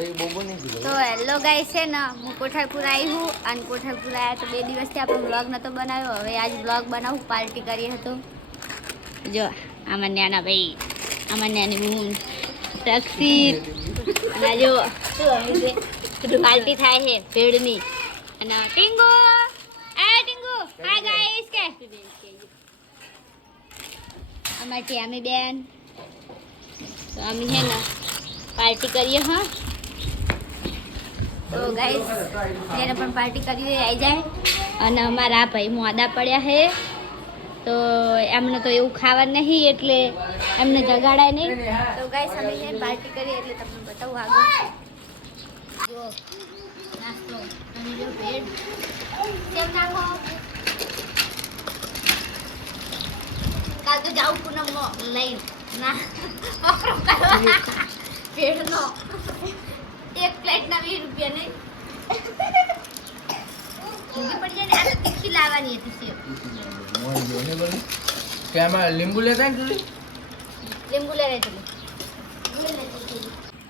તો hello guys છે ને હું કોઠારપુર આવી હું અને કોઠારપુર આવ્યા તો 2 દિવસથી આપણે વ્લોગ નતો બનાવ્યો. હવે આજ વ્લોગ બનાવું, પાર્ટી કરીએ હતો. જો આમાં નાના ભાઈ, આમાં નાની બૂન રક્ષિત અને જો પાર્ટી થાય છે ભેળની. અને ટીંગુ ટીંગુ હાય ગાઈસ કે અમારી આમી બેન તો અમે છે ને પાર્ટી કરીએ. હા તો ગાઈસ જેને પણ પાર્ટી કરવી હોય આવી જાય. અને અમારા ભાઈ મોડા પડ્યા છે તો એમને તો એવું ખાવા નહીં એટલે એમને જગાડાય નહીં. તો ગાઈસ અમે છે પાર્ટી કરીએ એટલે તમને બતાવું આગળ. જો નાસ્તો અને જો ભેળ કેમ નાખો. કાલ તો જાઉં પૂનમમાં લઈને ના વપરો કરવા ભેળનો એક પ્લેટ ના 20 રૂપિયા નહીં પડી જાય ને. આ તીખી લાવવાની હતી સેવ. કેમાં લીંબુ લેતા ને લીંબુ લે રહે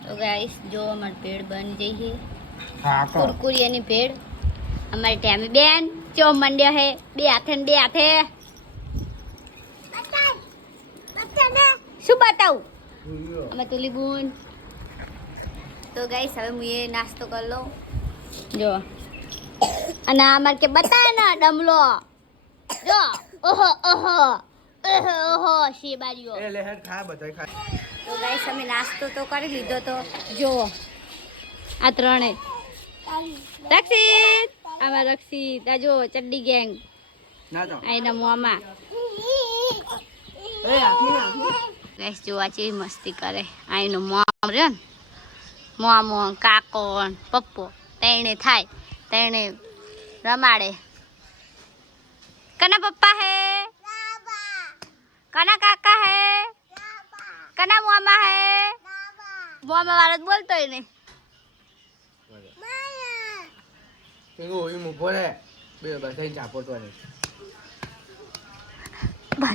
તો ગાઈસ જો અમાર ભેળ બની જઈ છે. કુરકુરિયાની ભેળ અમારી ટાઈમે બેન ચો મંડ્યા હે બે હાથે ને બે હાથે. શું બતાવું અમે તુલી બૂન. તો ગાઈસ હવે હું એ નાસ્તો કરી લઉં. જો અને અમારે કે બતાય ને ડમલો જો ઓહો ઓહો ઓહો ઓહો શેબારીઓ. એ લે હેડ ખા બધાય ખા. તો ગાઈસ અમે નાસ્તો તો કરી લીધો. તો જો આ ત્રણે રક્ષિત આમાં રક્ષિત આ જો ચડ્ડી ગેંગ ના તો આઈના મોમાં એ આખી ના ગાઈસ જોવા જેવી મસ્તી કરે. આઈનો મોમ રહ્યો ને મોમો કાકો પપ્પો તેણે થાય તેણે રમાડે. કના પપ્પા હે કના કાકા હે કના મોમા હે. મોમા વાળો જ બોલતોય નહીં. ટીંગુ ઈ મુભો રે બે બધાય ચાપોટવાની